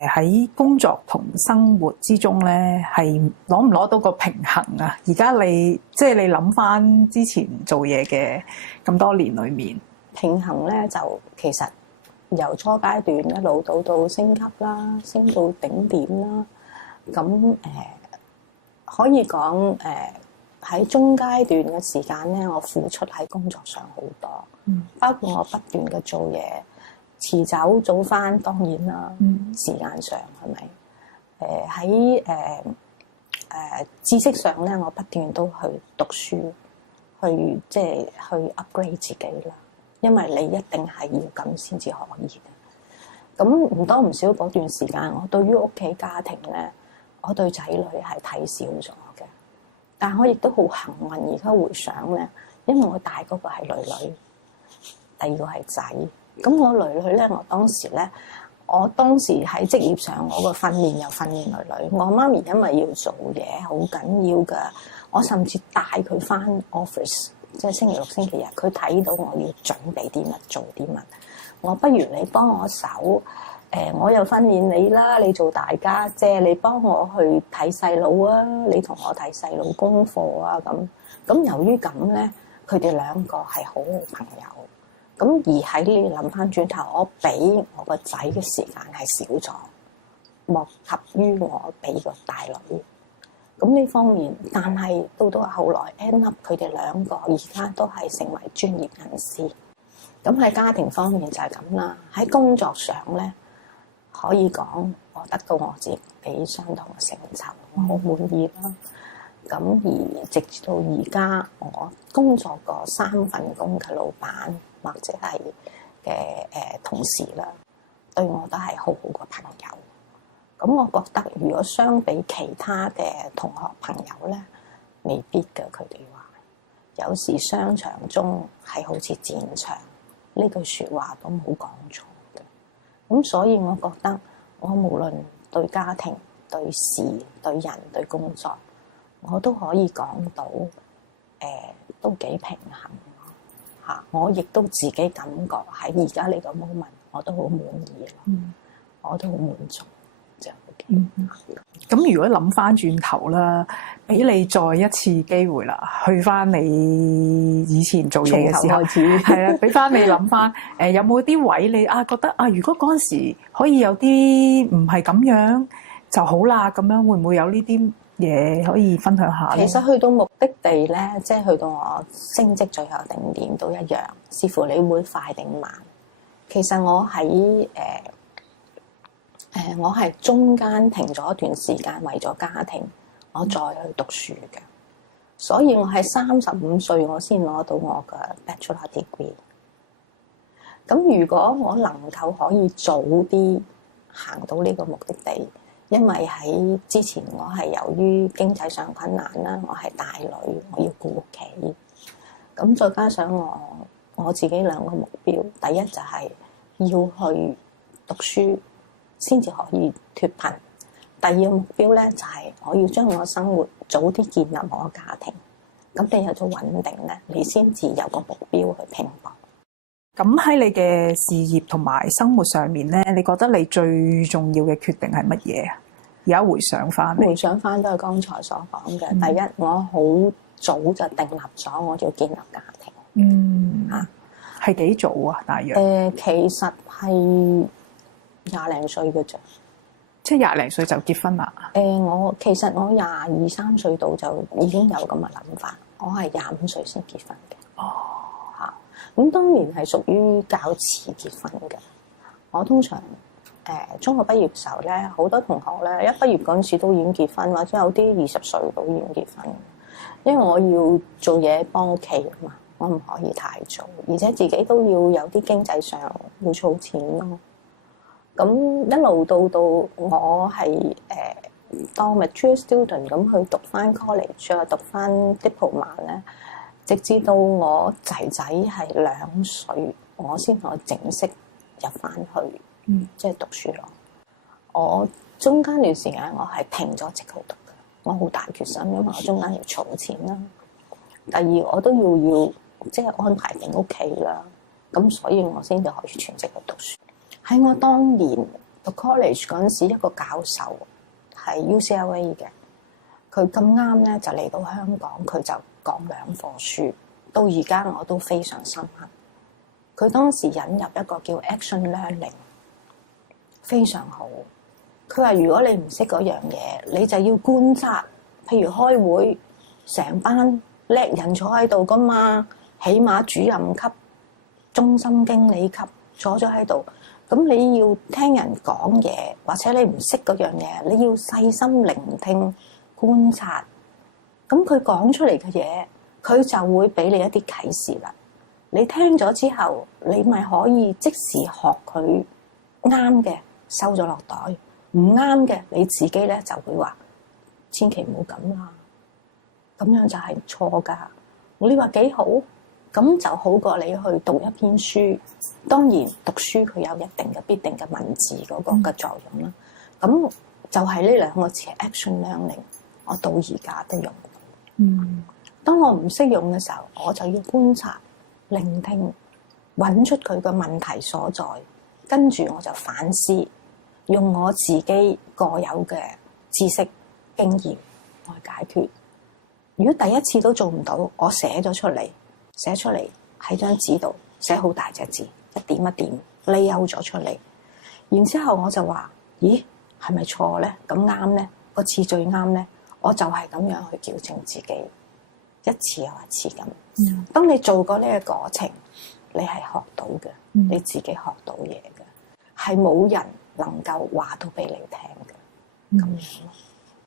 喺工作同生活之中咧，係攞唔攞到個平衡啊？而家你即係你諗翻之前做嘢嘅咁多年裏面，平衡咧就其實由初階段一路到升級啦，升到頂點啦。咁可以講喺中階段嘅時間咧，我付出喺工作上好多，包括我不斷嘅做嘢。遲走早返當然啦，時間上係咪？喺知識上咧，我不斷都去讀書，去即係去 upgrade 自己啦。因為你一定係要咁先至可以嘅。咁唔多唔少嗰段時間，我對於屋企家庭咧，我對仔女係睇少咗嘅。但係我亦都好幸運，而家回想咧，因為我大嗰個係女女，第二個係仔。咁我女女咧，我當時喺職業上，我個訓練又訓練女女。我媽咪因為要做嘢好緊要㗎，我甚至帶佢返 office， 即係星期六、星期日，佢睇到我要準備啲乜、做啲乜。我不如你幫我手，我又訓練你啦，你做大家姐，你幫我去睇細佬啊，你同我睇細佬功課啊咁。咁由於咁咧，佢哋兩個係好好朋友。咁而喺你諗翻轉頭，我俾我個仔嘅時間係少咗，莫及於我俾個大女。咁呢方面，但係到後來 end up 佢哋兩個而家都係成為專業人士。咁喺家庭方面就係咁啦。喺工作上咧，可以講我得到我自己相同嘅成就，我好滿意啦。咁而直至到而家，我工作過3份工嘅老闆或者係嘅同事啦，對我都係好好嘅朋友。咁我覺得，如果相比其他嘅同學朋友咧，未必嘅。佢哋話有時商場中係好似戰場，呢句説話都冇講錯嘅。咁所以我覺得，我無論對家庭、對事、對人、對工作，我都可以講到，都幾平衡嚇。我亦都自己感覺喺而家呢個 moment，我都好滿意啦，我都好滿足就 OK。咁如果諗翻轉頭啦，俾你再一次機會啦，去翻你以前做嘢嘅時候，係啊，俾翻你諗翻，有冇啲位你覺得如果嗰陣時可以有啲唔係咁樣就好啦，咁樣會唔會有呢啲嘢可以分享下咧？其實去到目的地咧，即係去到我升職最後定點都一樣，視乎你會快定慢。其實我喺我係中間停咗一段時間，為咗家庭，我再去讀書嘅。所以我係35歲我先攞到我嘅 Bachelor Degree。咁如果我能夠可以早啲行到呢個目的地，因為喺之前我係由於經濟上困難啦，我係大女，我要顧屋企。咁再加上我自己2個目標，第一就係要去讀書先至可以脫貧。第二個目標咧就係我要將我生活早啲建立我嘅家庭。咁你有咗穩定咧，你先至有個目標去拼搏。咁喺你嘅事業同埋生活上面咧，你覺得你最重要嘅決定係乜嘢啊？而家回想翻都係剛才所講嘅。第一，我好早就訂立咗我要建立家庭。係幾早啊？大約其實係20零歲嘅啫，即係20零歲就結婚啦。其實我22、23歲度就已經有咁嘅諗法，我係25歲先結婚嘅。咁當年係屬於較遲結婚嘅。我通常中學畢業嘅時候咧，好多同學咧一畢業嗰陣時都已經結婚，或者有啲20歲都已經結婚。因為我要做嘢幫屋企啊嘛，我唔可以太早，而且自己都要有啲經濟上要儲錢咯。咁一路到我係當 mature student 咁去讀翻 college 啊，讀翻 diploma 咧。直至到我仔仔係2歲，我先可以正式入翻去，即係讀書咯。我中間段時間我係停咗職去讀嘅，我好大決心，因為我中間要儲錢啦。第二，我都要即係安排定屋企啦，咁所以我先至可以全職去讀書。喺我當年讀 college 嗰陣時，一個教授係 UCLA 嘅，佢咁啱咧就嚟到香港，佢就講兩課書，到而家我都非常深刻。佢當時引入一個叫 action learning， 非常好。佢話：如果你唔識嗰樣嘢，你就要觀察。譬如開會，成班叻人坐喺度噶嘛，起碼主任級、中心經理級坐咗喺度。咁你要聽人講嘢，或者你唔識嗰樣嘢，你要細心聆聽、觀察。咁佢講出嚟嘅嘢，佢就會俾你一啲啟示啦。你聽咗之後，你咪可以即時學佢啱嘅，收咗落袋。唔啱嘅，你自己咧就會話：千祈唔好咁啦，咁樣就係錯㗎。你話幾好，咁就好過你去讀一篇書。當然讀書佢有一定嘅必定嘅文字嗰個嘅作用啦。咁就係呢兩個詞 action learning， 我到而家都用。當我唔識用嘅時候，我就要觀察、聆聽，揾出佢嘅問題所在，跟住我就反思。用我自己個有嘅知識經驗去解決。如果第一次都做唔到，我寫咗出嚟喺張紙度寫好大隻字，一點一點 lay out 咗出嚟。然之後我就話：咦，係咪錯咧？咁啱咧？個次序啱咧？我就係咁樣去矯正自己，一次又一次咁。當你做過呢個過程，你係學到嘅，你自己學到嘢嘅，係冇人能夠話到俾你聽嘅，咁樣咯。